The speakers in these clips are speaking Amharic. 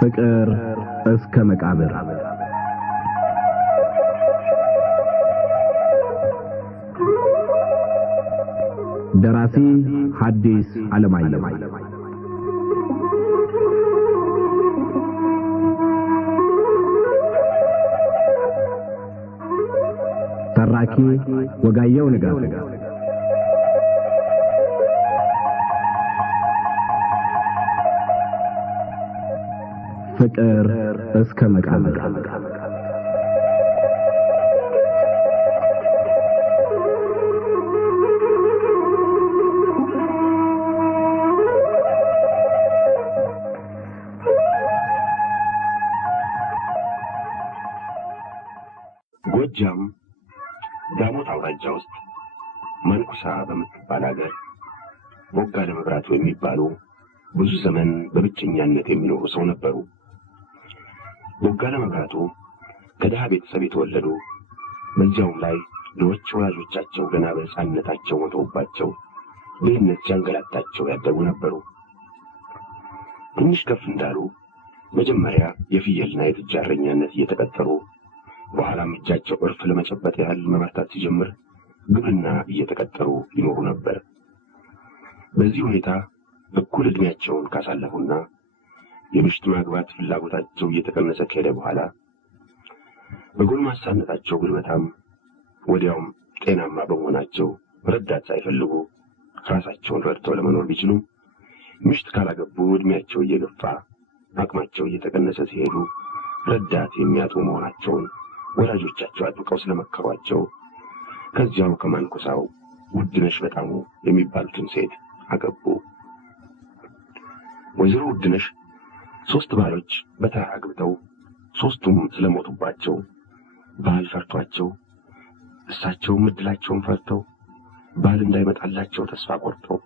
ፍቅር እስከ መቃብር ደራሲ ሐዲስ ዓለማየሁ ተራኪ ወጋየሁ ንጋቱ ፍቅር እስከ መቃብር ጎጃም ዳሞት አውራጃ ውስጥ ማንኩሳ በምትባል ሀገር ቦጋለ መብራቱ የሚባሉ ብዙ ዘመን በብቸኛነት የሚኖሩ ሰው ነበሩ። ቦጋለ መብራቱ ከድሃ ቤተሰብ የተወለዱ በዚያውም ላይ ድሆች ወላጆቻቸው ገና በሕፃንነታቸው ሞተውባቸው ድህነት ሲያንገላታቸው ያደጉ ነበሩ። ትንሽ ከፍ እንዳሉ መጀመሪያ የፍየልና የጥጃ እረኛነት እየተቀጠሩ በኋላም እጃቸው እርፍ ለመጨበጥ ያህል መበርታት ሲጀምር ግብርና እየተቀጠሩ ይኖሩ ነበር። በዚህ ሁኔታ እኩል ዕድሜያቸውን ካሳለፉና የምሽት ማግባት ፍላጎታቸው እየተቀነሰ ከሄደ በኋላ በጎልማሳነታቸው ጉልበታም ወዲያውም ጤናማ በመሆናቸው ረዳት ሳይፈልጉ ራሳቸውን ረድተው ለመኖር ቢችሉም ምሽት ካላገቡ ዕድሜያቸው እየገፋ አቅማቸው እየተቀነሰ ሲሄዱ ረዳት የሚያጡ መሆናቸውን ወላጆቻቸው አጥብቀው ስለመከሯቸው ከዚያው ከማንኩሳው ውድነሽ በጣሙ የሚባሉትን ሴት አገቡ። ወይዘሮ ውድነሽ 3 ባሎች በተራ አግብተው 3ቱም ስለሞቱባቸው ባል ፈርቷቸው እሳቸውም ዕድላቸውን ፈርተው ባል እንዳይመጣላቸው ተስፋ ቆርጠው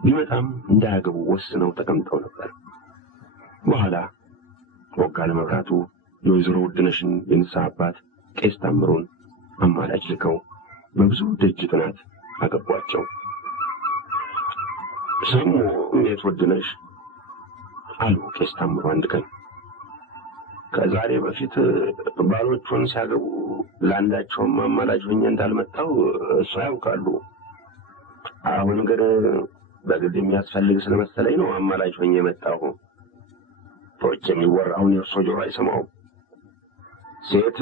ቢመጣም እንዳያገቡ ወስነው ተቀምጠው ነበር። በኋላ ቦጋለ መብራቱ የወይዘሮ ውድነሽን የንስሐ አባት ቄስ ታምሩን አማላጅ ልከው በብዙ ደጅ ጥናት አገቧቸው። ስሙ እንዴት ውድነሽ አሉ ቄስ ታምሩ አንድ ቀን። ከዛሬ በፊት ባሎቹን ሲያገቡ ለአንዳቸውም አማላጅ ሆኜ እንዳልመጣው እሱ ያውቃሉ። አሁን ግን በግድ የሚያስፈልግ ስለመሰለኝ ነው አማላጅ ሆኜ የመጣሁ። በውጭ የሚወራውን የእርሶ ጆሮ አይሰማውም። ሴት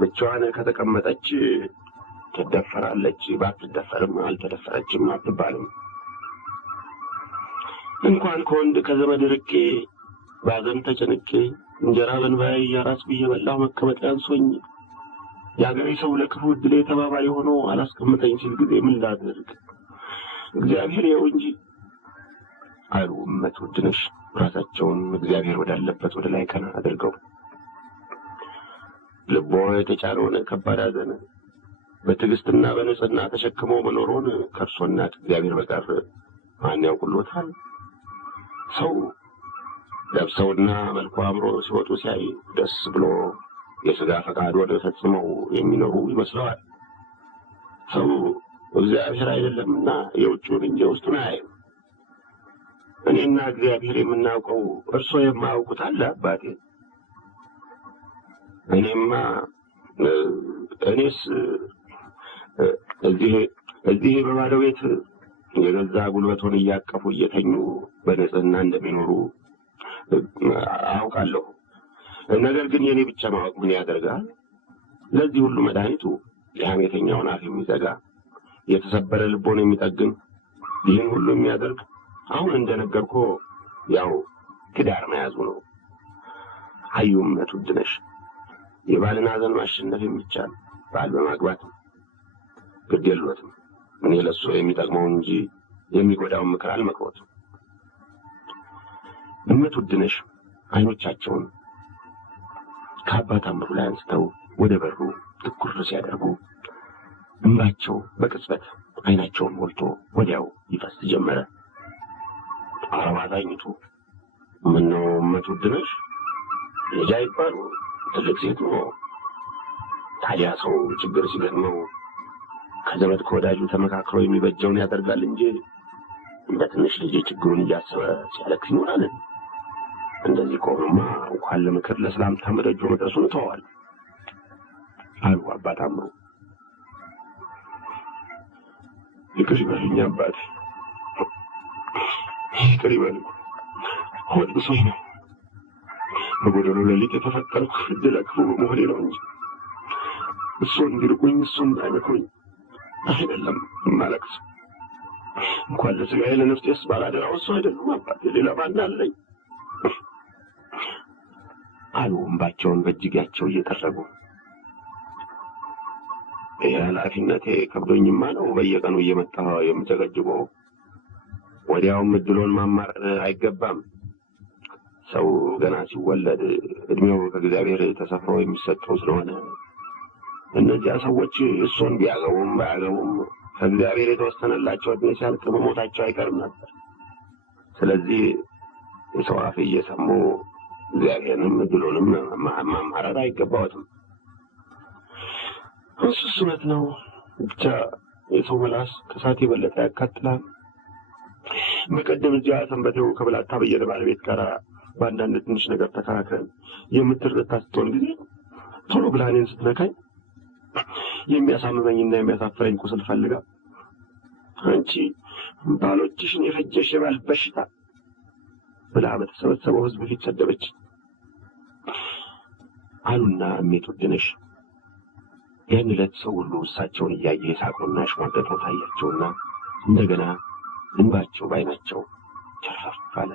ብቻዋን ከተቀመጠች ትደፈራለች፣ ባትደፈርም አልተደፈረችም አትባልም። እንኳን ከወንድ ከዘመድ ርቄ ባዘን ተጨንቄ እንጀራ በእንባዬ እያራስ ብዬ በላሁ መቀመጥ ያንሶኝ የአገሬ ሰው ለክፉ ዕድሌ ተባባሪ ሆኖ አላስቀምጠኝ ሲል ጊዜ ምን ላድርግ? እግዚአብሔር ይኸው እንጂ አሉ እመት ውድነሽ ራሳቸውን እግዚአብሔር ወዳለበት ወደ ላይ ቀና አድርገው። ልቦ የተጫነውን ከባድ ሐዘን በትዕግስትና በንጽህና ተሸክሞ መኖሩን ከእርሶና እግዚአብሔር በቀር ማን ያውቅሎታል? ሰው ለብሰውና መልኩ አምሮ ሲወጡ ሲያይ ደስ ብሎ የሥጋ ፈቃዱን ፈጽመው የሚኖሩ ይመስለዋል። ሰው እግዚአብሔር አይደለምና የውጭውን እንጂ የውስጡን አያይም። እኔና እግዚአብሔር የምናውቀው እርሶ የማያውቁት አለ አባቴ። እኔስ እዚህ በባዶ ቤት የገዛ ጉልበቱን እያቀፉ እየተኙ በንጽህና እንደሚኖሩ አውቃለሁ። ነገር ግን የኔ ብቻ ማወቅ ምን ያደርጋል? ለዚህ ሁሉ መድኃኒቱ የሐሜተኛውን አፍ የሚዘጋ የተሰበረ ልቦን የሚጠግን ይህን ሁሉ የሚያደርግ አሁን እንደነገርኩ ያው ትዳር መያዙ ነው። አዩም እመት ውድነሽ የባልን ሐዘን ማሸነፍ የሚቻል ባል በማግባት ግድ የለዎትም። እኔ ለእሱ የሚጠቅመውን እንጂ የሚጎዳውን ምክር አልመክሮትም። እመት ውድነሽ አይኖቻቸውን ከአባ ታምሩ ላይ አንስተው ወደ በሩ ትኩር ሲያደርጉ እንባቸው በቅጽበት አይናቸውን ሞልቶ ወዲያው ይፈስ ጀመረ። አባታኝቱ ምነው እመት ውድነሽ ልጅ አይባሉ ትልቅ ሴት ነው። ታዲያ ሰው ችግር ሲገጥመው ከዘመድ ከወዳጁ ተመካክሮ የሚበጀውን ያደርጋል እንጂ እንደ ትንሽ ልጅ ችግሩን እያሰበ ሲያለቅስ ይኖራል እንደዚህ ቆመማ እንኳን ለምክር ለሰላምታ መደጆ መድረሱን ተዋል አሉ አባ ታምሩ። ይቅር ይበሉኝ አባቴ፣ ይቅር ይበሉኝ። ሆድ ብሶኝ ነው። በጎደሎ ሌሊት የተፈጠርኩ እድለ ክፉ በመሆኔ ነው እንጂ እሱን እንዲርቁኝ እሱን እንዳይመክሩኝ አይደለም ማለቅስ። እንኳን ለስጋዬ ለነፍሴስ ባላደራው እሱ አይደለም አባቴ፣ ሌላ ማን አለኝ አሉ እንባቸውን በእጅጋቸው እየጠረጉ። ኃላፊነቴ ከብዶኝማ ነው በየቀኑ እየመጣሁ የምጨቀጭቀው። ወዲያውም እድሎን ማማረር አይገባም። ሰው ገና ሲወለድ እድሜው ከእግዚአብሔር ተሰፍሮ የሚሰጠው ስለሆነ እነዚያ ሰዎች እሱን ቢያገቡም ባያገቡም ከእግዚአብሔር የተወሰነላቸው እድሜ ሲያልቅ መሞታቸው አይቀርም ነበር። ስለዚህ የሰው አፍ እየሰሙ እግዚአብሔርንም እድሉንም ማማረር አይገባዎትም። እሱስ እውነት ነው። ብቻ የሰው ምላስ ከእሳት የበለጠ ያቃጥላል። በቀደም እዚያ ሰንበቴው ከብላታ በየነ ባለቤት ጋር በአንዳንድ ትንሽ ነገር ተከራክረን የምትረታ ስትሆን ጊዜ ቶሎ ብላ እኔን ስትነካኝ የሚያሳምመኝና የሚያሳፍረኝ ቁስል ፈልጋ አንቺ ባሎችሽን የፈጀሽ የባል በሽታ ብላ በተሰበሰበው ሕዝብ ፊት ሰደበች አሉና እሜት ውድነሽ ያን ዕለት ሰው ሁሉ እሳቸውን እያየ የሳቁና ያሽሟጠጠው ታያቸውና እንደገና እንባቸው ባይናቸው ቸርፈፍ አለ።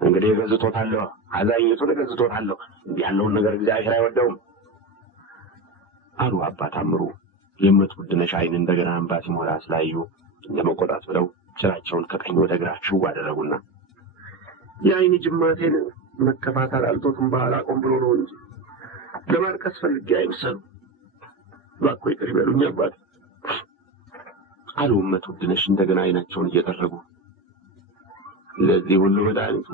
እንግዲህ ገዝቶታለሁ፣ አዛኝቱን ገዝቶታለሁ። እንዲህ ያለውን ነገር እግዚአብሔር አይወደውም አሉ አባ ታምሩ። የእመት ውድነሽ አይን እንደገና እንባ ሲሞላ ስላዩ እንደመቆጣት ብለው ጭራቸውን ከቀኝ ወደ ግራ ሽው አደረጉና የአይን ጅማቴን መከፋታል አልቶትም ባህል አቆም ብሎ ነው እንጂ ለማልቀስ ፈልጌ አይምሰሉ። እባክዎ ይቅር ይበሉኝ አባቴ አሉ እመት ውድነሽ እንደገና አይናቸውን እየጠረጉ። ለዚህ ሁሉ መድኃኒቱ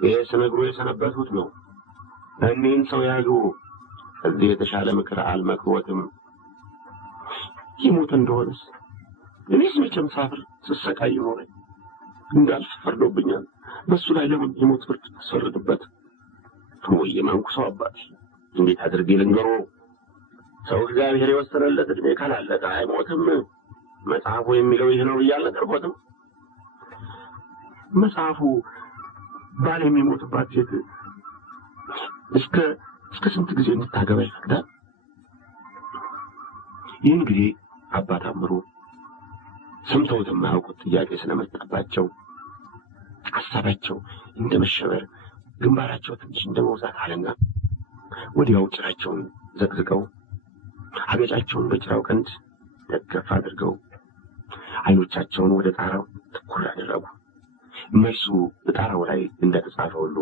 ይሄ ስነግሮ የሰነበቱት ነው። እኒህን ሰው ያግቡ። ከዚህ የተሻለ ምክር አልመክሮትም። ይሞት እንደሆነስ እኔስ መቼም ሳፍር ስሰቃይ ኖረኝ እንዳልፍ ፈርዶብኛል። በሱ ላይ ለምን የሞት ፍርድ ተስፈርድበት? ወይ የማንኩሰው አባቴ እንዴት አድርጌ ልንገሮ? ሰው እግዚአብሔር የወሰነለት እድሜ ካላለቀ አይሞትም። መጽሐፉ የሚለው ይህ ነው ብዬ አልነገርኩትም? መጽሐፉ ባል የሚሞትባት ሴት እስከ ስንት ጊዜ እንድታገባ ይፈቅዳል? ይህን ጊዜ አባ ታምሩ ሰምተውት የማያውቁት ጥያቄ ስለመጣባቸው ሀሳባቸው እንደ መሸበር፣ ግንባራቸው ትንሽ እንደ መውዛት አለና ወዲያው ጭራቸውን ዘቅዝቀው አገጫቸውን በጭራው ቀንድ ደገፍ አድርገው አይኖቻቸውን ወደ ጣራው ትኩር አደረጉ። መልሱ ጣራው ላይ እንደተጻፈ ሁሉ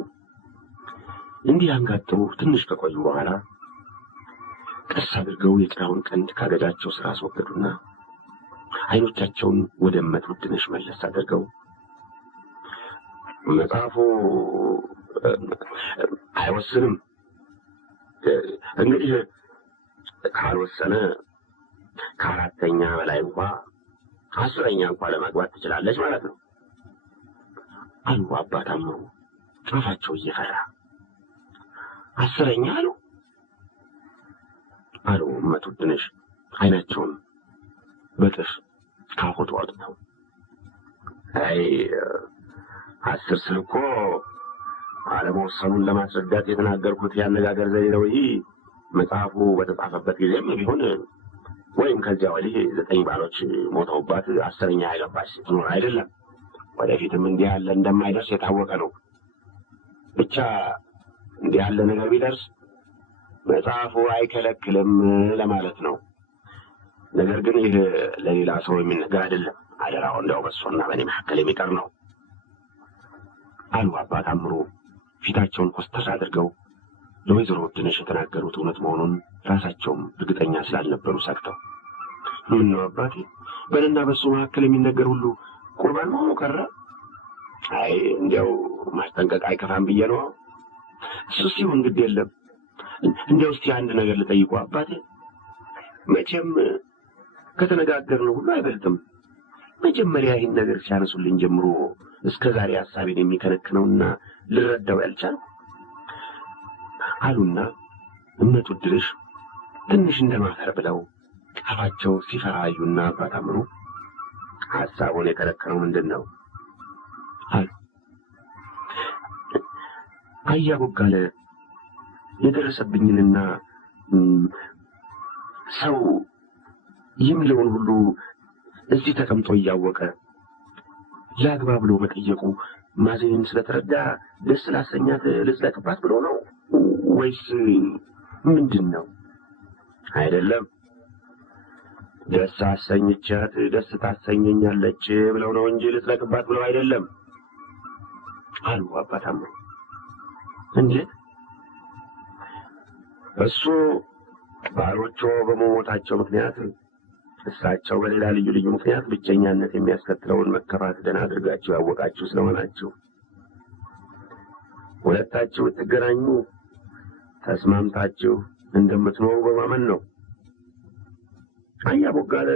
እንዲህ አንጋጠው ትንሽ ከቆዩ በኋላ ቀስ አድርገው የጭራውን ቀንድ ካገጫቸው ስራ አስወገዱና አይኖቻቸውን ወደ እመት ውድነሽ መለስ አድርገው መጽሐፉ አይወስንም፣ እንግዲህ ካልወሰነ ከአራተኛ በላይ እንኳ አስረኛ እንኳ ለማግባት ትችላለች ማለት ነው አሉ አባ ታምሩ አፋቸው እየፈራ። አስረኛ አሉ እመት ውድነሽ አይናቸውን በጥፍ ካፎቱ አውጥተው። አይ 10 ስል እኮ አለመወሰኑን ለማስረዳት የተናገርኩት ያነጋገር ዘዴ ነው። ይህ መጽሐፉ በተጻፈበት ጊዜም ቢሆን ወይም ከዚያ ወዲህ 9 ባሎች ሞተውባት 10ኛ ያገባች ስትኖር አይደለም። ወደፊትም እንዲህ ያለ እንደማይደርስ የታወቀ ነው። ብቻ እንዲህ ያለ ነገር ቢደርስ መጽሐፉ አይከለክልም ለማለት ነው። ነገር ግን ይህ ለሌላ ሰው የሚነገር አይደለም። አደራው እንደው በእሱና በእኔ መካከል የሚቀር ነው አሉ አባ ታምሩ ፊታቸውን ኮስተር አድርገው። ለወይዘሮ ውድነሽ የተናገሩት እውነት መሆኑን ራሳቸውም እርግጠኛ ስላልነበሩ ሰግተው፣ ምን ነው አባቴ በእኔና በእሱ መካከል የሚነገር ሁሉ ቁርባን መሆኑ ቀረ? አይ እንዲያው ማስጠንቀቅ አይከፋም ብዬ ነው። እሱ ሲሆን ግድ የለም። እንዲያው እስቲ አንድ ነገር ልጠይቁ አባቴ። መቼም ከተነጋገርነው ሁሉ አይበልጥም። መጀመሪያ ይህን ነገር ሲያነሱልኝ ጀምሮ እስከ ዛሬ ሐሳቤን የሚከነክነውና ልረዳው ያልቻልኩ አሉና እመት ውድነሽ ትንሽ እንደማፈር ብለው አፋቸው ሲፈራ አዩና አባ ታምሩ ሐሳቡን የከለከለው ምንድን ነው አሉ። አያ ቦጋለ የደረሰብኝንና ሰው የሚለውን ሁሉ እዚህ ተቀምጦ እያወቀ ላግባ ብሎ መጠየቁ ማዘኔን ስለተረዳ ደስ ላሰኛት ልዝለቅባት ብሎ ነው ወይስ ምንድን ነው? አይደለም፣ ደስ አሰኝቻት ደስ ታሰኘኛለች ብለው ነው እንጂ ልዝለቅባት ብለው አይደለም አሉ አባ ታምሩ። እንዴት? እሱ ባሎቹ በመሞታቸው ምክንያት እሳቸው በሌላ ልዩ ልዩ ምክንያት ብቸኛነት የሚያስከትለውን መከፋት ደህና አድርጋችሁ ያወቃችሁ ስለሆናችሁ ሁለታችሁ ትገናኙ ተስማምታችሁ እንደምትኖሩ በማመን ነው። አያ ቦጋለ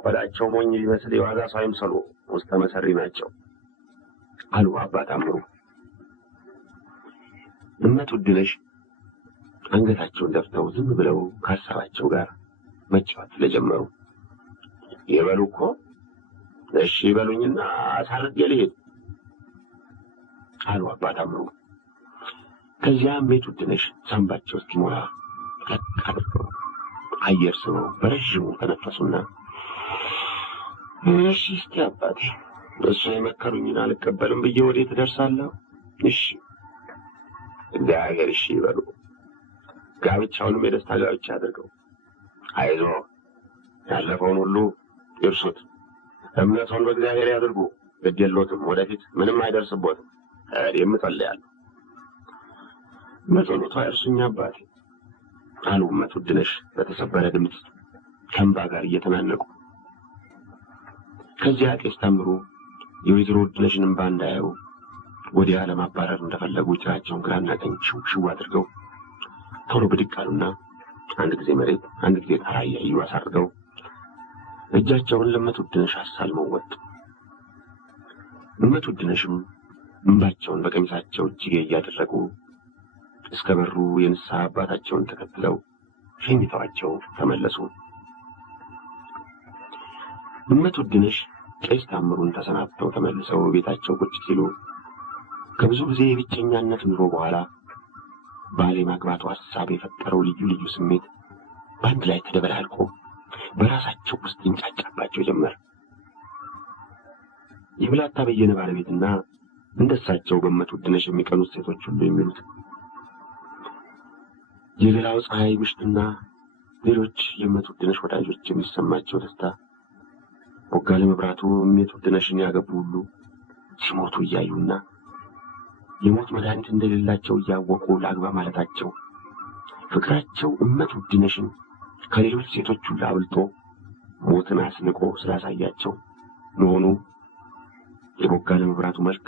ቆዳቸው ሞኝ ቢመስል የዋዛ ሰው አይምሰሉ፣ ውስጠ መሰሪ ናቸው አሉ አባ ታምሩ። እመት ውድነሽ አንገታቸውን ደፍተው ዝም ብለው ከሀሳባቸው ጋር መጫወት ስለጀመሩ ይበሉ እኮ እሺ ይበሉኝና አሳርጌ ልሄድ አሉ አባ ታምሩ። ከዚያም እመት ውድነሽ ሳምባቸው እስኪሞላ አድርገው አየር ስበው በረዥሙ ተነፈሱና እሺ እስቲ አባቴ እሱ የመከሩኝን አልቀበልም ብዬ ወዴት እደርሳለሁ? እሺ እግዚአብሔር እሺ ይበሉ፣ ጋብቻውንም የደስታ ጋብቻ አድርገው። አይዞ ያለፈውን ሁሉ ይርሱት፣ እምነቱን በእግዚአብሔር ያድርጉ፣ ግድ የለዎትም፣ ወደፊት ምንም አይደርስቦትም። እኔም እጸልያለሁ። በጸሎቷ እርሱኝ አባቴ አሉ እመት ውድነሽ በተሰበረ ድምፅ ከእንባ ጋር እየተናነቁ። ከዚያ ቄስ ታምሩ የወይዘሮ ውድነሽን እንባ እንዳያዩ ወዲያ ለማባረር እንደፈለጉ ጭራቸውን ግራና ቀኝ ሽው አድርገው ቶሎ ብድግ አሉና አንድ ጊዜ መሬት አንድ ጊዜ ጣራ እያዩ አሳርገው እጃቸውን ለእመት ውድነሽ አሳልመው ወጡ። እመት ውድነሽም እንባቸውን በቀሚሳቸው እጅጌ እያደረጉ እስከ በሩ የንስሐ አባታቸውን ተከትለው ሸኝተዋቸው ተመለሱ። እመት ውድነሽ ቄስ ታምሩን ተሰናብተው ተመልሰው ቤታቸው ቁጭ ሲሉ ከብዙ ጊዜ የብቸኛነት ኑሮ በኋላ ባል የማግባቱ ሐሳብ የፈጠረው ልዩ ልዩ ስሜት በአንድ ላይ ተደበላልቆ በራሳቸው ውስጥ ይንጫጫባቸው ጀመር። የብላታ በየነ ባለቤትና እንደሳቸው በእመት ውድነሽ የሚቀኑት ሴቶች ሁሉ የሚሉት የሌላው ፀሐይ ምሽትና ሌሎች የእመት ውድነሽ ወዳጆች የሚሰማቸው ደስታ ቦጋለ መብራቱ እመት ውድነሽን ያገቡ ሁሉ ሲሞቱ እያዩና የሞት መድኃኒት እንደሌላቸው እያወቁ ላግባ ማለታቸው ፍቅራቸው እመት ውድነሽን ከሌሎች ሴቶች ሁሉ አብልጦ ሞትን አስንቆ ስላሳያቸው መሆኑ የቦጋለ መብራቱ መልክ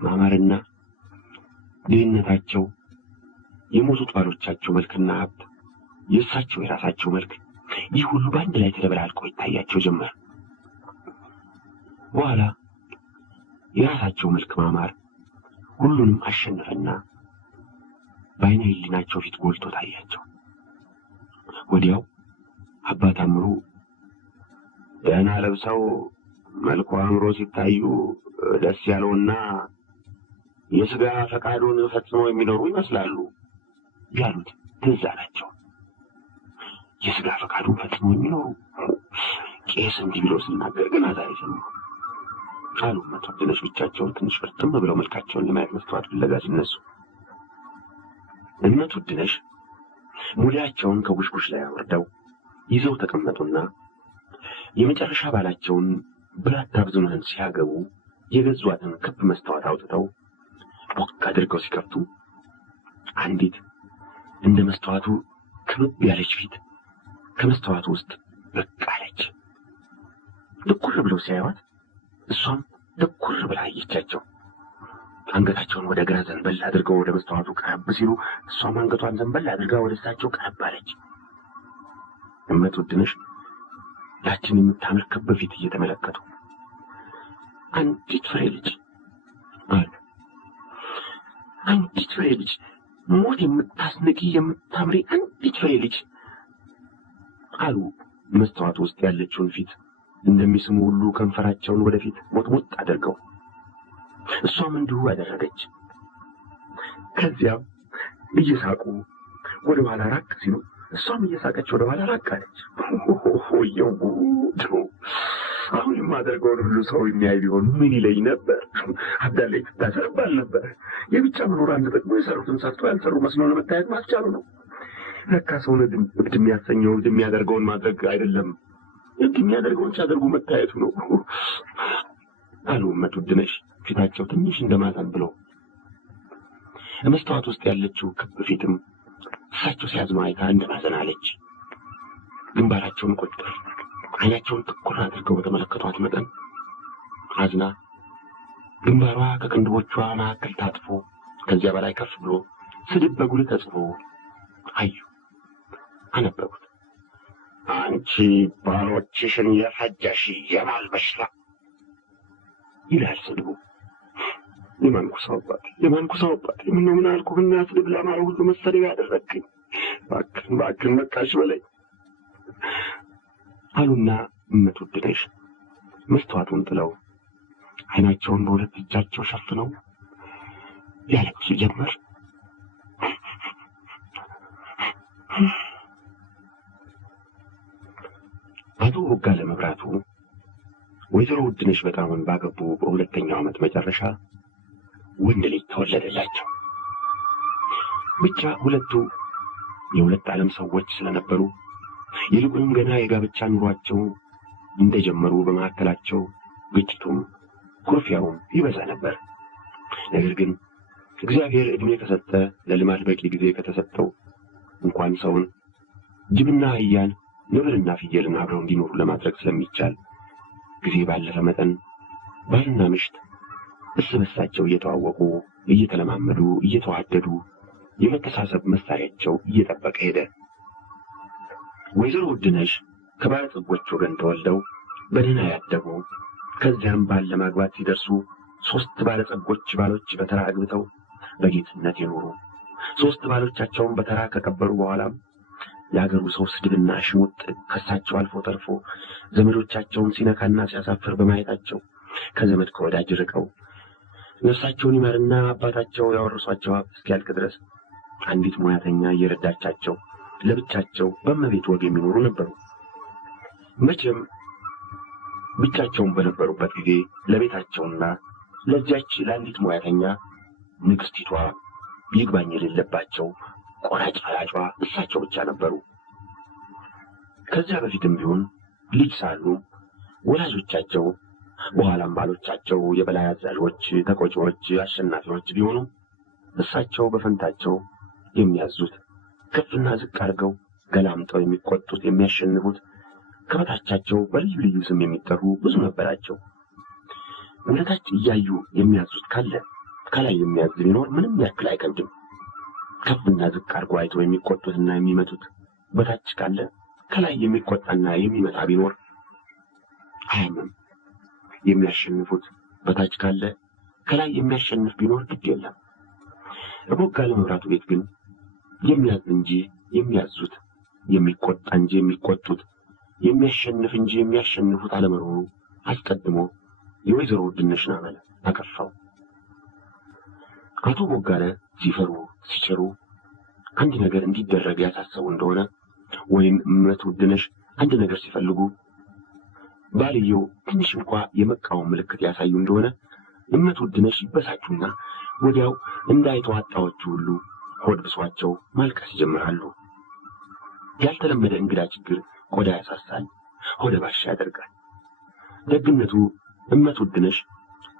ማማርና ድህነታቸው የሞቱት ባሎቻቸው መልክና ሀብት የእሳቸው የራሳቸው መልክ ይህ ሁሉ በአንድ ላይ ተደበላልቆ ይታያቸው ጀመር። በኋላ የራሳቸው መልክ ማማር ሁሉንም አሸነፈና በዓይነ ሕሊናቸው ፊት ጎልቶ ታያቸው። ወዲያው አባ ታምሩ ደህና ለብሰው መልኩ አምሮ ሲታዩ ደስ ያለውና የሥጋ ፈቃዱን ፈጽመው የሚኖሩ ይመስላሉ ያሉት ትዝ አላቸው። የሥጋ ፈቃዱን ፈጽመው የሚኖሩ ቄስ እንዲህ ብሎ ሲናገር ግን አዛይዘው አሉ እመት ውድነሽ ብቻቸውን ትንሽ ፍርጥም ብለው መልካቸውን ለማየት መስተዋት ፍለጋ ሲነሱ። እመት ውድነሽ ሙዳያቸውን ከጉሽጉሽ ላይ አወርደው ይዘው ተቀመጡና የመጨረሻ ባላቸውን ብላታ ብዙነህን ሲያገቡ የገዟትን ክብ መስታወት አውጥተው ቦክ አድርገው ሲከፍቱ አንዲት እንደ መስተዋቱ ክብብ ያለች ፊት ከመስተዋቱ ውስጥ ብቅ አለች። ትኩር ብለው ሲያዩት እሷም ትኩር ብላ አየቻቸው። አንገታቸውን ወደ ግራ ዘንበል አድርገው ወደ መስተዋቱ ቀረብ ሲሉ እሷም አንገቷን ዘንበል አድርጋ ወደ እሳቸው ቀረብ አለች። እመት ውድነሽ ያችን የምታምር ክብ ፊት እየተመለከቱ አንዲት ፍሬ ልጅ አንዲት ፍሬ ልጅ፣ ሞት የምታስንቂ የምታምሪ አንዲት ፍሬ ልጅ አሉ መስተዋት ውስጥ ያለችውን ፊት እንደሚስሙ ሁሉ ከንፈራቸውን ወደፊት ሞጥሞጥ አድርገው። እሷም እንዲሁ አደረገች። ከዚያም እየሳቁ ወደ ኋላ ራቅ ሲሉ እሷም እየሳቀች ወደ ኋላ ራቅ አለች። ወየው ጉድ! አሁን የማደርገውን ሁሉ ሰው የሚያይ ቢሆን ምን ይለኝ ነበር? አዳላይ ትታሰርባል ነበር። የብቻ መኖር አንድ ጥቅሙ የሰሩትን ሰርቶ ያልሰሩ መስሎ ለመታየት ማስቻሉ ነው። ለካ ሰውን እብድ የሚያሰኘው እብድ የሚያደርገውን ማድረግ አይደለም፣ እብድ የሚያደርገውን ሲያደርጉ መታየቱ ነው አሉ እመት ውድነሽ ፊታቸው ትንሽ እንደማዘን ብለው። መስተዋት ውስጥ ያለችው ክብ ፊትም እሳቸው ሲያዝኑ አይታ እንደማዘን አለች። ግንባራቸውን ቁጥር ዓይናቸውን ትኩር አድርገው በተመለከቷት መጠን አዝና ግንባሯ ከቅንድቦቿ መካከል ታጥፎ ከዚያ በላይ ከፍ ብሎ ስድብ በጉልህ ተጽፎ አዩ። አነበቡት። አንቺ ባሎችሽን የፈጀሽ የባል በሽታ ይላል ስድቡ። የማንኩሳው አባት ምነው ምን አልኩህና ስድብ ለአማራው ሁሉ መሰደብ ያደረግኝ? እባክህን በቃሽ በለኝ አሉና እመት ውድነሽ መስተዋቱን ጥለው ዓይናቸውን በሁለት እጃቸው ሸፍነው ያለቅሱ ጀመር። አቶ ቦጋለ መብራቱ ወይዘሮ ውድነሽ በጣሙን ባገቡ በሁለተኛው ዓመት መጨረሻ ወንድ ልጅ ተወለደላቸው። ብቻ ሁለቱ የሁለት ዓለም ሰዎች ስለነበሩ ይልቁንም ገና የጋብቻ ኑሯቸው እንደጀመሩ በመካከላቸው ግጭቱም ኩርፊያውም ይበዛ ነበር። ነገር ግን እግዚአብሔር ዕድሜ ከሰጠ ለልማድ በቂ ጊዜ ከተሰጠው እንኳን ሰውን ጅብና አህያን ንብርና ፍየልን አብረው እንዲኖሩ ለማድረግ ስለሚቻል ጊዜ ባለፈ መጠን ባልና ምሽት እርስ በርሳቸው እየተዋወቁ እየተለማመዱ እየተዋደዱ የመተሳሰብ መሳሪያቸው እየጠበቀ ሄደ። ወይዘሮ ውድነሽ ከባለጸጎች ወገን ተወልደው በደህና ያደጉ፣ ከዚያም ባል ለማግባት ሲደርሱ 3 ባለጸጎች ባሎች በተራ አግብተው በጌትነት የኖሩ፣ 3 ባሎቻቸውን በተራ ከቀበሩ በኋላም የአገሩ ሰው ስድብና ሽሙጥ ከሳቸው አልፎ ተርፎ ዘመዶቻቸውን ሲነካና ሲያሳፍር በማየታቸው ከዘመድ ከወዳጅ ርቀው ነፍሳቸውን ይማርና አባታቸው ያወረሷቸው ሀብት እስኪያልቅ ድረስ አንዲት ሙያተኛ እየረዳቻቸው ለብቻቸው በእመቤት ወግ የሚኖሩ ነበሩ። መቼም ብቻቸውን በነበሩበት ጊዜ ለቤታቸውና ለዚያች ለአንዲት ሙያተኛ ንግስቲቷ ይግባኝ የሌለባቸው ቆራጭ ፈላጯ እሳቸው ብቻ ነበሩ። ከዚያ በፊትም ቢሆን ልጅ ሳሉ ወላጆቻቸው በኋላም ባሎቻቸው የበላይ አዛዦች፣ ተቆጪዎች፣ አሸናፊዎች ቢሆኑ እሳቸው በፈንታቸው የሚያዙት ከፍና ዝቅ አድርገው ገላምጠው የሚቆጡት የሚያሸንፉት ከበታቻቸው በልዩ ልዩ ስም የሚጠሩ ብዙ ነበራቸው። ወደታች እያዩ የሚያዙት ካለ ከላይ የሚያዝ ቢኖር ምንም ያክል አይከብድም። ከፍና ዝቅ አድርገው አይተው የሚቆጡትና የሚመቱት በታች ካለ ከላይ የሚቆጣና የሚመታ ቢኖር አያምም። የሚያሸንፉት በታች ካለ ከላይ የሚያሸንፍ ቢኖር ግድ የለም። ቦጋለ መብራቱ ቤት ግን የሚያዝ እንጂ የሚያዙት፣ የሚቆጣ እንጂ የሚቆጡት፣ የሚያሸንፍ እንጂ የሚያሸንፉት አለመኖሩ አስቀድሞ የወይዘሮ ውድነሽን አመል አከፋው። አቶ ቦጋለ ሲፈሩ ሲቸሩ አንድ ነገር እንዲደረግ ያሳሰቡ እንደሆነ ወይም እመት ውድነሽ አንድ ነገር ሲፈልጉ ባልየው ትንሽ እንኳ የመቃወም ምልክት ያሳዩ እንደሆነ እመት ውድነሽ ይበሳጩና ወዲያው እንዳይተዋጣዎቹ ሁሉ ሆድ ብሷቸው ማልቀስ ይጀምራሉ። ያልተለመደ እንግዳ ችግር ቆዳ ያሳሳል፣ ሆደ ባሻ ያደርጋል። ደግነቱ እመት ውድነሽ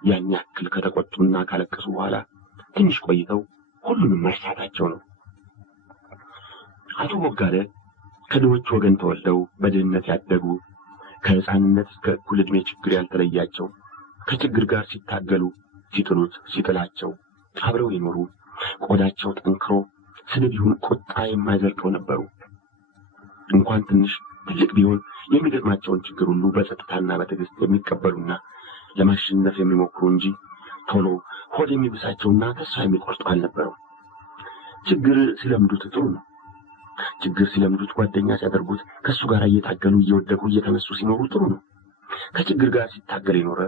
ያን ያክል ከተቆጡና ካለቀሱ በኋላ ትንሽ ቆይተው ሁሉንም መርሳታቸው ነው። አቶ ቦጋለ ከድሆች ወገን ተወልደው በድህነት ያደጉ፣ ከሕፃንነት እስከ እኩል ዕድሜ ችግር ያልተለያቸው፣ ከችግር ጋር ሲታገሉ ሲጥሉት ሲጥላቸው አብረው የኖሩ፣ ቆዳቸው ጠንክሮ ስድብ ይሁን ቁጣ የማይዘልቀው ነበሩ። እንኳን ትንሽ ትልቅ ቢሆን የሚገጥማቸውን ችግር ሁሉ በጸጥታና በትዕግስት የሚቀበሉና ለማሸነፍ የሚሞክሩ እንጂ ቶሎ ሆድ የሚብሳቸውና ተስፋ የሚቆርጡ አልነበረው። ችግር ሲለምዱት ጥሩ ነው። ችግር ሲለምዱት ጓደኛ ሲያደርጉት ከሱ ጋር እየታገሉ እየወደቁ እየተነሱ ሲኖሩ ጥሩ ነው። ከችግር ጋር ሲታገል የኖረ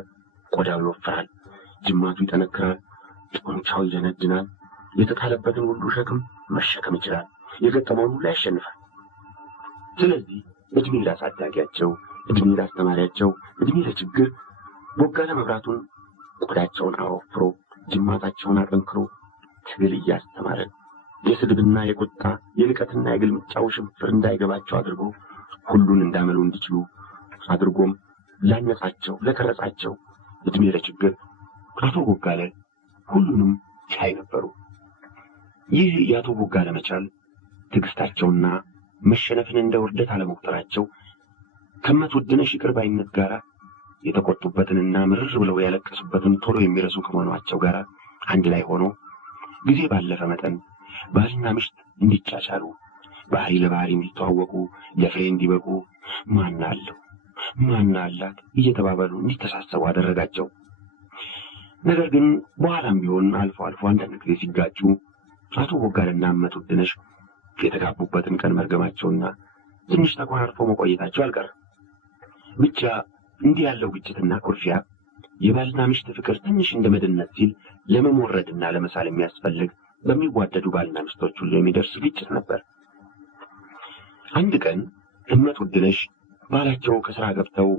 ቆዳው ይወፍራል፣ ጅማቱ ይጠነክራል፣ ጡንቻው ይደነድናል። የተጣለበትን ሁሉ ሸክም መሸከም ይችላል። የገጠመውን ሁሉ ያሸንፋል። ስለዚህ እድሜ ላሳዳጊያቸው፣ እድሜ ላስተማሪያቸው፣ እድሜ ለችግር ቦጋለ መብራቱን ቆዳቸውን አወፍሮ ጅማታቸውን አጠንክሮ ትግል እያስተማረ የስድብና የቁጣ የንቀትና የግልምጫው ሽንፍር እንዳይገባቸው አድርጎ ሁሉን እንዳመሉ እንዲችሉ አድርጎም ላነጻቸው ለቀረጻቸው እድሜ ለችግር አቶ ቦጋለ ሁሉንም ቻይ ነበሩ። ይህ የአቶ ቦጋለ መቻል ትዕግስታቸውና መሸነፍን እንደ ውርደት አለመቁጠራቸው ከእመት ውድነሽ ይቅር ባይነት ጋር የተቆጡበትንና ምርር ብለው ያለቀሱበትን ቶሎ የሚረሱ ከመሆናቸው ጋር አንድ ላይ ሆኖ ጊዜ ባለፈ መጠን ባልና ሚስት እንዲቻቻሉ ባህሪ ለባህሪ እንዲተዋወቁ ለፍሬ እንዲበቁ ማን አለው ማን አላት እየተባባሉ እንዲተሳሰቡ አደረጋቸው። ነገር ግን በኋላም ቢሆን አልፎ አልፎ አንዳንድ ጊዜ ሲጋጩ አቶ ቦጋለና እመት ውድነሽ የተጋቡበትን ቀን መርገማቸውና ትንሽ ተኮራርፈው መቆየታቸው አልቀረም። ብቻ እንዲህ ያለው ግጭትና ኩርፊያ የባልና ሚስት ፍቅር ትንሽ እንደ መድነት ሲል ለመሞረድና ለመሳል የሚያስፈልግ በሚዋደዱ ባልና ሚስቶች ሁሉ የሚደርስ ግጭት ነበር። አንድ ቀን እመት ውድነሽ ባላቸው ከስራ ገብተው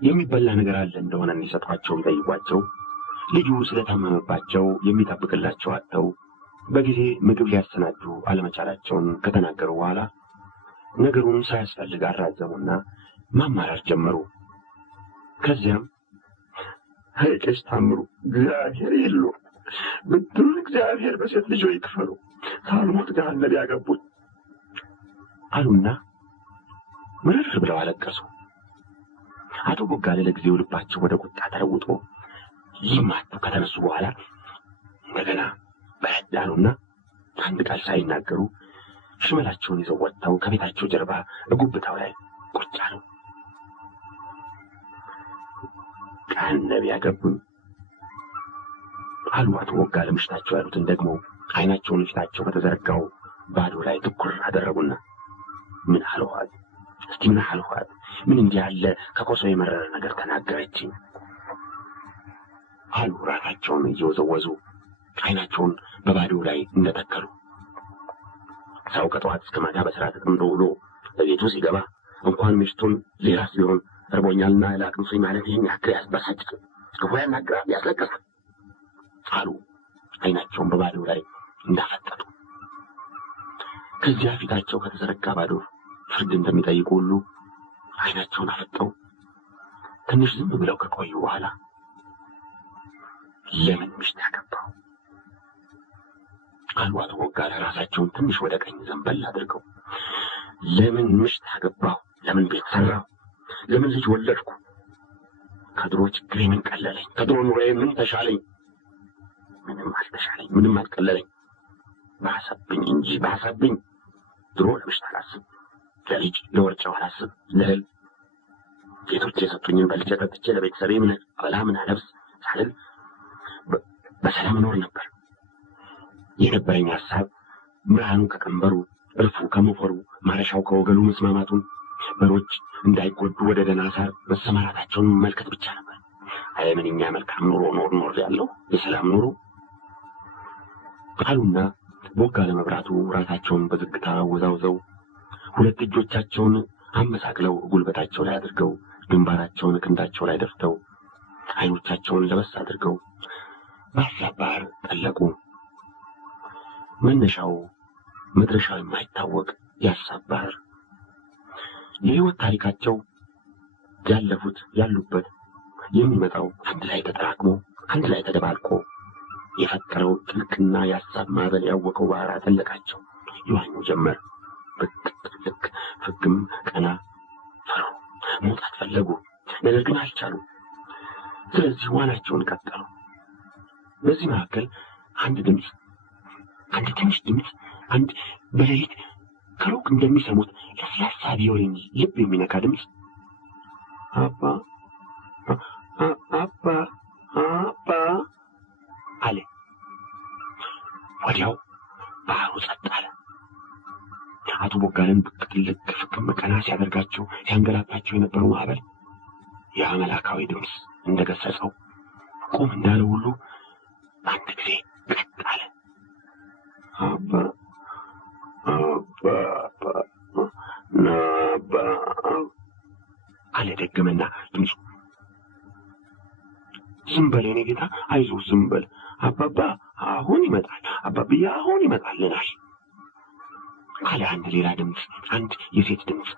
የሚበላ ነገር አለ እንደሆነ እንዲሰጧቸው ቢጠይቋቸው ልጁ ስለታመመባቸው የሚጠብቅላቸው አጥተው በጊዜ ምግብ ሊያሰናዱ አለመቻላቸውን ከተናገሩ በኋላ ነገሩን ሳያስፈልግ አራዘሙና ማማራር ጀመሩ። ከዚያም ቄስ ታምሩ እግዚአብሔር የሉ ብድሩን እግዚአብሔር በሴት ልጆ ይክፈሉ ሳልሞት ገሃነም ያገቡት አሉና ምርር ብለው አለቀሱ። አቶ ቦጋለ ለጊዜው ልባቸው ወደ ቁጣ ተለውጦ ሊማቱ ከተነሱ በኋላ እንደገና በረድ አሉና አንድ ቃል ሳይናገሩ ሽመላቸውን ይዘው ወጥተው ከቤታቸው ጀርባ ጉብታው ላይ ቁጭ አሉ። ገሃነም ያገቡኝ አሉ አቶ ቦጋለ ምሽታቸው ያሉትን ደግሞ አይናቸውን ፊታቸው በተዘረጋው ባዶ ላይ ትኩር አደረጉና ምን አልኋት እስቲ ምን አልኋት ምን እንዲህ ያለ ከኮሶ የመረረ ነገር ተናገረችኝ አሉ ራሳቸውን እየወዘወዙ አይናቸውን በባዶ ላይ እንደተከሉ። ሰው ከጠዋት እስከ ማታ በስራ ተጠምዶ ውሎ በቤቱ ሲገባ እንኳን ሚስቱን ሌላስ ቢሆን እርቦኛልና ላቅምሱኝ ማለት ይህን ያክል ያስበሳጭ ክፉ ያናግራል ያስለቅሳል አሉ አይናቸውን በባዶ ላይ እንዳፈጠጡ። ከዚያ ፊታቸው ከተዘረጋ ባዶ ፍርድ እንደሚጠይቁ ሁሉ አይናቸውን አፈጠው ትንሽ ዝም ብለው ከቆዩ በኋላ ለምን ሚስት ያገባው አሉ አቶ ቦጋለ ራሳቸውን ትንሽ ወደ ቀኝ ዘንበል አድርገው። ለምን ሚስት ያገባው ለምን ቤት ሰራው ለምን ልጅ ወለድኩ ከድሮ ችግሬ ምን ቀለለኝ ከድሮ ኑሮዬ ምን ተሻለኝ ምንም አልተሻለኝ ምንም አልቀለለኝ ባሰብኝ እንጂ ባሰብኝ ድሮ ለምሽት አላስብ ለልጅ ለወርጫው አላስብ ለህል ጌቶች የሰጡኝን በልቼ ጠጥቼ ለቤተሰቤ ምን አበላ ምን አለብስ ሳልል በሰላም ኖር ነበር። የነበረኝ ሀሳብ ብርሃኑ ከቀንበሩ እርፉ ከሞፈሩ ማረሻው ከወገሉ መስማማቱን በሮች እንዳይጎዱ ወደ ደህና ሳር መሰማራታቸውን መመልከት ብቻ ነበር። አይ ምንኛ መልካም ኑሮ ኖር ያለው የሰላም ኑሮ አሉና ቦጋለ መብራቱ ራሳቸውን በዝግታ ወዛውዘው ሁለት እጆቻቸውን አመሳቅለው ጉልበታቸው ላይ አድርገው ግንባራቸውን ክንዳቸው ላይ ደፍተው አይኖቻቸውን ለበስ አድርገው በሀሳብ ባህር ጠለቁ። መነሻው መድረሻው የማይታወቅ የሀሳብ ባህር የህይወት ታሪካቸው ያለፉት ያሉበት የሚመጣው አንድ ላይ ተጠራቅሞ አንድ ላይ ተደባልቆ የፈጠረው ጥልቅና የሀሳብ ማዕበል ያወቀው ባህር አጠለቃቸው። ይዋኙ ጀመር። ብቅ ጥልቅ ፍግም ቀና ፈሩ። መውጣት ፈለጉ፣ ነገር ግን አልቻሉም። ስለዚህ ዋናቸውን ቀጠሉ። በዚህ መካከል አንድ ድምፅ አንድ ትንሽ ድምፅ አንድ በሌሊት ከሩቅ እንደሚሰሙት ለስላሳ ቪዮሊን ልብ የሚነካ ድምፅ አባ አባ አባ አለ። ወዲያው ባህሩ ጸጥ አለ። አቶ ቦጋለን ብቅ ጥልቅ ፍክም ቀና ሲያደርጋቸው ሲያንገላታቸው የነበሩ ማዕበል ያ መላካዊ ድምፅ እንደገሰጸው ቁም እንዳለው ሁሉ አንድ ጊዜ ቀጥ አለ። አባ አለ ደገመና ድምፁ። ዝም በል የኔ ጌታ፣ አይዞህ ዝም በል አባባ አሁን ይመጣል፣ አባብዬ አሁን ይመጣልናል አለ አንድ ሌላ ድምፅ፣ አንድ የሴት ድምፅ።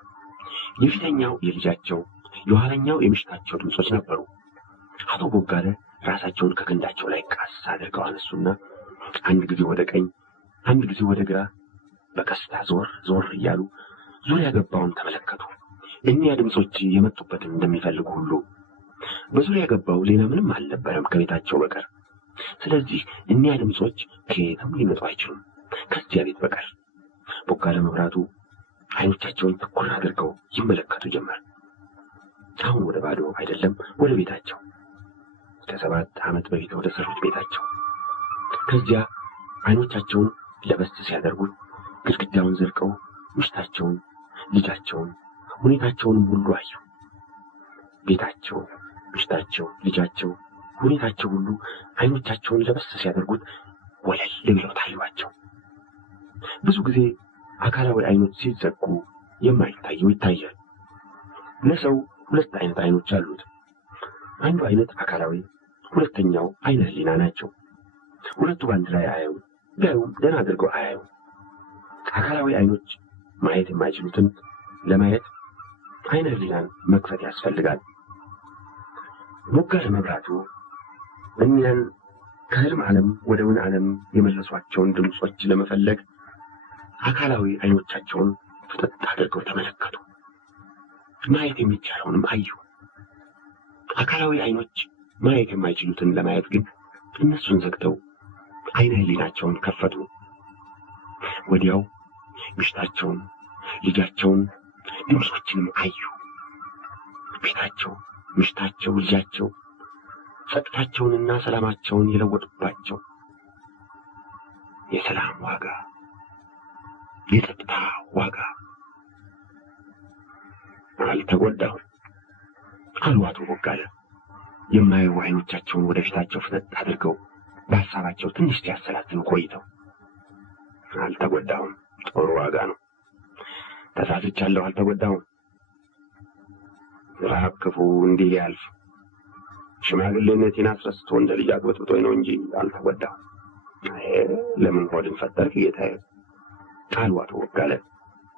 የፊተኛው የልጃቸው የኋለኛው የሚሽታቸው ድምፆች ነበሩ። አቶ ቦጋለ ራሳቸውን ከክንዳቸው ላይ ቃስ አድርገው አነሱና አንድ ጊዜ ወደ ቀኝ አንድ ጊዜ ወደ ግራ በቀስታ ዞር ዞር እያሉ ዙሪያ ገባውን ተመለከቱ። እኒያ ድምፆች የመጡበትን እንደሚፈልጉ ሁሉ በዙሪያ ገባው ሌላ ምንም አልነበረም ከቤታቸው በቀር። ስለዚህ እኒያ ድምፆች ከየትም ሊመጡ አይችሉም ከዚያ ቤት በቀር። ቦጋለ መብራቱ አይኖቻቸውን ትኩር አድርገው ይመለከቱ ጀመር። አሁን ወደ ባዶ አይደለም፣ ወደ ቤታቸው፣ ከ7 ዓመት በፊት ወደ ሰሩት ቤታቸው። ከዚያ አይኖቻቸውን ለበስ ሲያደርጉት ግድግዳውን ዘልቀው ሚስታቸውን፣ ልጃቸውን፣ ሁኔታቸውንም ሁሉ አዩ። ቤታቸው፣ ሚስታቸው፣ ልጃቸው፣ ሁኔታቸው ሁሉ አይኖቻቸውን ለበስ ሲያደርጉት ወለል ብለው ታዩአቸው። ብዙ ጊዜ አካላዊ አይኖች ሲዘጉ የማይታየው ይታያል። ለሰው 2 አይነት አይኖች አሉት። አንዱ አይነት አካላዊ፣ ሁለተኛው አይነ ህሊና ናቸው። ሁለቱ በአንድ ላይ አያዩም፣ ቢያዩም ደህና አድርገው አያዩም። አካላዊ አይኖች ማየት የማይችሉትን ለማየት አይነ ህሊናን መክፈት ያስፈልጋል። ቦጋለ መብራቱ እኒያን ከህልም ዓለም ወደ እውን ዓለም የመለሷቸውን ድምፆች ለመፈለግ አካላዊ አይኖቻቸውን ፍጥጥ አድርገው ተመለከቱ። ማየት የሚቻለውንም አዩ። አካላዊ አይኖች ማየት የማይችሉትን ለማየት ግን እነሱን ዘግተው አይነ ህሊናቸውን ከፈቱ። ወዲያው ሚስታቸውን፣ ልጃቸውን፣ ድምፆችንም አዩ። ቤታቸው፣ ሚስታቸው፣ ልጃቸው ጸጥታቸውንና ሰላማቸውን የለወጡባቸው የሰላም ዋጋ፣ የጸጥታ ዋጋ። አልተጎዳሁም አሉ አቶ ቦጋለ የማያዩ አይኖቻቸውን ወደፊታቸው ፍጥጥ አድርገው በሀሳባቸው ትንሽ ሲያሰላስሉ ቆይተው። አልተጎዳሁም፣ ጥሩ ዋጋ ነው። ተሳስቻለሁ፣ አልተጎዳሁም። ረሃብ ክፉ እንዲህ ሊያልፍ ሽማግሌነቴን አስረስቶ እንደ ልጅ አግበጥብጦኝ ነው እንጂ አልተጎዳሁም። ለምን ሆድን ፈጠርክ ጌታዬ አሉ አቶ ቦጋለ።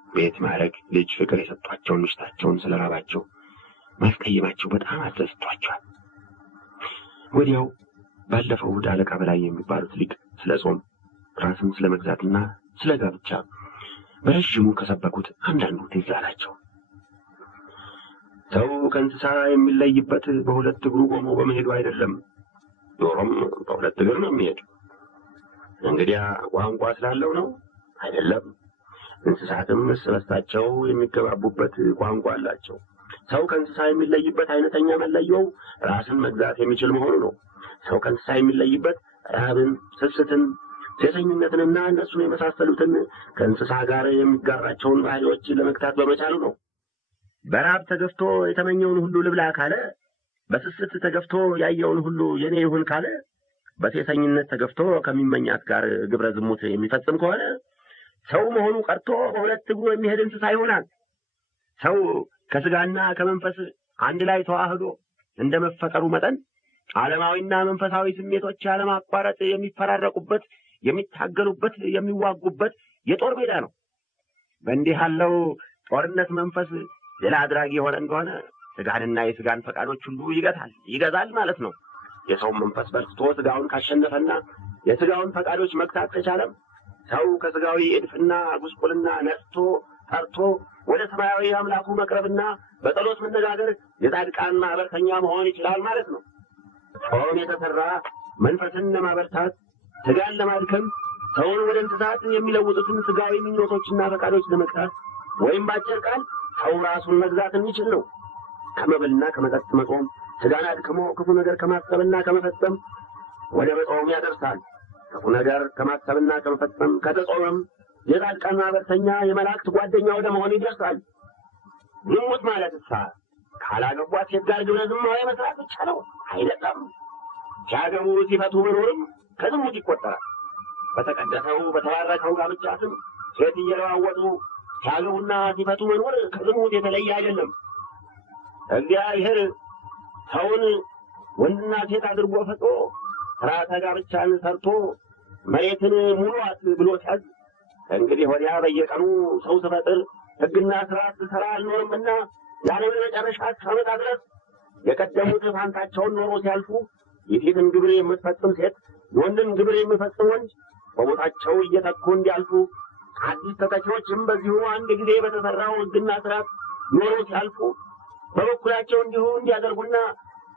ቤት ማዕረግ፣ ልጅ፣ ፍቅር የሰጧቸውን ሚስታቸውን ስለራባቸው ማስቀየማቸው በጣም አስደስቷቸዋል። ወዲያው ባለፈው እሑድ አለቃ በላይ የሚባሉት ሊቅ ስለ ጾም፣ ራስን ስለ መግዛትና ስለ ጋብቻ በረዥሙ ከሰበኩት አንዳንዱ ትዝ አላቸው። ሰው ከእንስሳ የሚለይበት በሁለት እግሩ ቆሞ በመሄዱ አይደለም፣ ዶሮም በሁለት እግር ነው የሚሄድ። እንግዲያ ቋንቋ ስላለው ነው አይደለም። እንስሳትም እርስ በርሳቸው የሚገባቡበት ቋንቋ አላቸው። ሰው ከእንስሳ የሚለይበት አይነተኛ መለያው ራስን መግዛት የሚችል መሆኑ ነው። ሰው ከእንስሳ የሚለይበት ረሃብን፣ ስስትን፣ ሴሰኝነትንና እነሱን የመሳሰሉትን ከእንስሳ ጋር የሚጋራቸውን ባህሪዎች ለመግታት በመቻሉ ነው። በረሃብ ተገፍቶ የተመኘውን ሁሉ ልብላ ካለ፣ በስስት ተገፍቶ ያየውን ሁሉ የኔ ይሁን ካለ፣ በሴሰኝነት ተገፍቶ ከሚመኛት ጋር ግብረ ዝሙት የሚፈጽም ከሆነ ሰው መሆኑ ቀርቶ በሁለት እግሩ የሚሄድ እንስሳ ይሆናል። ሰው ከስጋና ከመንፈስ አንድ ላይ ተዋህዶ እንደመፈጠሩ መጠን ዓለማዊና መንፈሳዊ ስሜቶች ያለማቋረጥ የሚፈራረቁበት፣ የሚታገሉበት፣ የሚዋጉበት የጦር ሜዳ ነው። በእንዲህ ያለው ጦርነት መንፈስ ሌላ አድራጊ የሆነ እንደሆነ ስጋንና የስጋን ፈቃዶች ሁሉ ይገዛል ማለት ነው። የሰው መንፈስ በርትቶ ስጋውን ካሸነፈና የስጋውን ፈቃዶች መግታት ከቻለም ሰው ከስጋዊ እድፍና ጉስቁልና ነጽቶ ጠርቶ ወደ ሰማያዊ አምላኩ መቅረብና በጸሎት መነጋገር የጻድቃን ማህበርተኛ መሆን ይችላል ማለት ነው። ጾም የተሰራ መንፈስን ለማበርታት ስጋን ለማድከም ሰውን ወደ እንስሳት የሚለውጡትን ስጋዊ ምኞቶችና ፈቃዶች ለመግታት ወይም ባጭር ቃል ሰው ራሱን መግዛት የሚችል ነው። ከመብልና ከመጠጥ መጾም ስጋን አድክሞ ክፉ ነገር ከማሰብና ከመፈጸም ወደ መጾም ያደርሳል። ክፉ ነገር ከማሰብና ከመፈጸም ከተጾመም የጻድቃን ማህበርተኛ የመላእክት ጓደኛ ወደ መሆን ይደርሳል። ዝሙት ማለት ካላገቧት ሴት ጋር ግብረ ዝማሬ መስራት ብቻ ነው አይደለም። ሲያገቡ ሲፈቱ መኖርም ከዝሙት ይቆጠራል። በተቀደሰው በተባረከው ጋብቻ ስም ሴት እየለዋወጡ ሲያገቡና ሲፈቱ መኖር ከዝሙት የተለየ አይደለም። እግዚአብሔር ሰውን ወንድና ሴት አድርጎ ፈጥሮ ሥርዓተ ጋብቻን ሰርቶ መሬትን ሙሉአት ብሎ ሲያዝ ከእንግዲህ ወዲያ በየቀኑ ሰው ስፈጥር ሕግና ሥርዓት ስሰራ አልኖርምና ያለ መጨረሻ እስከመጣ ድረስ የቀደሙት ፋንታቸውን ኖሮ ሲያልፉ የሴትን ግብር የምትፈጽም ሴት የወንድን ግብር የሚፈጽም ወንድ በቦታቸው እየተኩ እንዲያልፉ አዲስ ተተኪዎችም በዚሁ አንድ ጊዜ በተሰራው ሕግና ሥርዓት ኖሮ ሲያልፉ በበኩላቸው እንዲሁ እንዲያደርጉና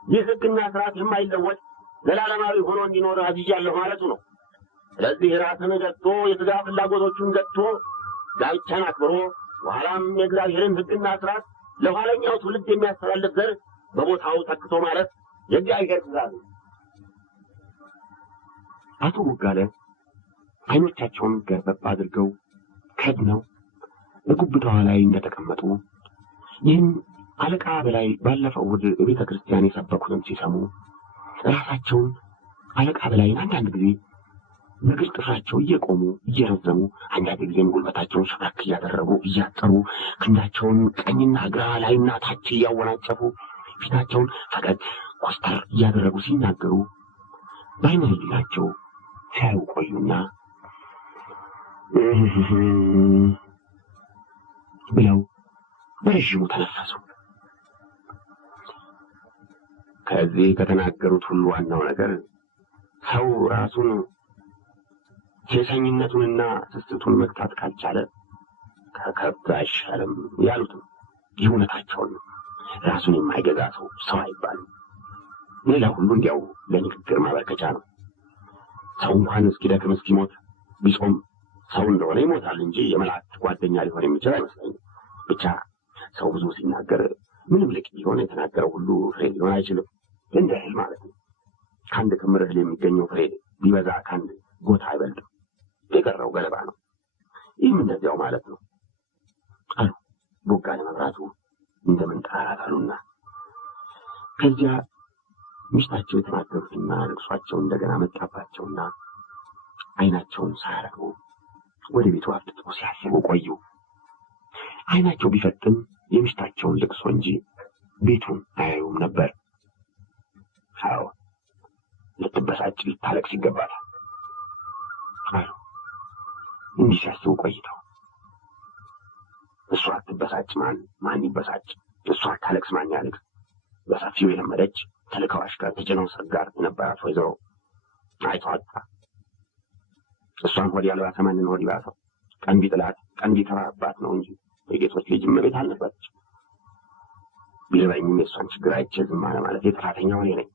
ይህ ሕግና ሥርዓት የማይለወጥ ዘላለማዊ ሆኖ እንዲኖር አዝዣለሁ ማለቱ ነው። ስለዚህ ራስን ገዝቶ የሥጋ ፍላጎቶቹን ገዝቶ ጋብቻን አክብሮ በኋላም የእግዚአብሔርን ሕግና ሥርዓት ለኋለኛው ትውልድ የሚያስተላልፍ ዘር በቦታው ተክቶ ማለት የእግዚአብሔር ትእዛዝ ነው። አቶ ቦጋለ ዓይኖቻቸውን ገርበብ አድርገው ከድነው በጉብታዋ ላይ እንደተቀመጡ ይህን አለቃ በላይ ባለፈው ወደ ቤተ ክርስቲያን የሰበኩትን ሲሰሙ ራሳቸውን አለቃ በላይን አንዳንድ ጊዜ በግል ጥፍራቸው እየቆሙ እየረዘሙ አንዳንድ ጊዜም ጉልበታቸውን ሸካክ እያደረጉ እያጠሩ ክንዳቸውን ቀኝና ግራ ላይና ታች እያወናጨፉ ፊታቸውን ፈቀቅ ኮስተር እያደረጉ ሲናገሩ በዓይነ ሕሊናቸው ሲያዩ ቆዩና ብለው በረዥሙ ተነፈሱ። ከዚህ ከተናገሩት ሁሉ ዋናው ነገር ሰው ራሱን ሴሰኝነቱንና ስስቱን መግታት ካልቻለ ከከብት አይሻልም ያሉት ነው። ይህ እውነታቸውን ነው። ራሱን የማይገዛ ሰው አይባልም። ሌላ ሁሉ እንዲያው ለንግግር ማበርከቻ ነው። ሰው እንኳን እስኪደክም እስኪሞት ቢጾም ሰው እንደሆነ ይሞታል እንጂ የመላእክት ጓደኛ ሊሆን የሚችል አይመስለኝም። ብቻ ሰው ብዙ ሲናገር ምንም ልቅ ቢሆን የተናገረው ሁሉ ፍሬ ሊሆን አይችልም። እንደ እህል ማለት ነው። ከአንድ ክምር እህል የሚገኘው ፍሬ ቢበዛ ከአንድ ጎታ አይበልጥም። የቀረው ገለባ ነው። ይህም እንደዚያው ማለት ነው አሉ ቦጋለ መብራቱ እንደ መንጠራራት አሉና ከዚያ ሚስታቸው የተናገሩትና ልቅሷቸው እንደገና መጣባቸውና ዓይናቸውን ሳያረጉ ወደ ቤቱ አፍጥጠው ሲያስቡ ቆዩ። ዓይናቸው ቢፈጥም የሚስታቸውን ልቅሶ እንጂ ቤቱን አያዩም ነበር። አዎ ልትበሳጭ ልታለቅስ ይገባታል አሉ። እንዲህ ሲያስቡ ቆይተው እሷ አትበሳጭ ማን ይበሳጭ? እሷ አታለቅስ ማን ያለቅስ? በሰፊው የለመደች ተልከዋሽ ጋር ተጭነው ጋር የነበራት ወይዘሮ አይተዋጣ እሷን ሆድ ያልባሰ ማንን ሆድ ይባሰው? ቀን ቢጥላት ቀን ቢተባባት ነው እንጂ የጌቶች ልጅ እመቤት አልነበረች። ቢልበኝም የእሷን ችግር አይቼ ዝም አለ ማለት የጥፋተኛ ሆኔ ነኝ።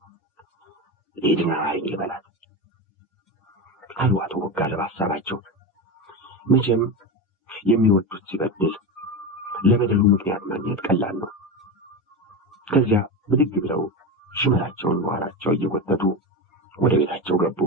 ሄድና አሪኝ ልበላት አሉ አቶ ቦጋለ በሀሳባቸው። መቼም የሚወዱት ሲበድል ለበደሉ ምክንያት ማግኘት ቀላል ነው። ከዚያ ብድግ ብለው ሽመላቸውን በኋላቸው እየጎተቱ ወደ ቤታቸው ገቡ።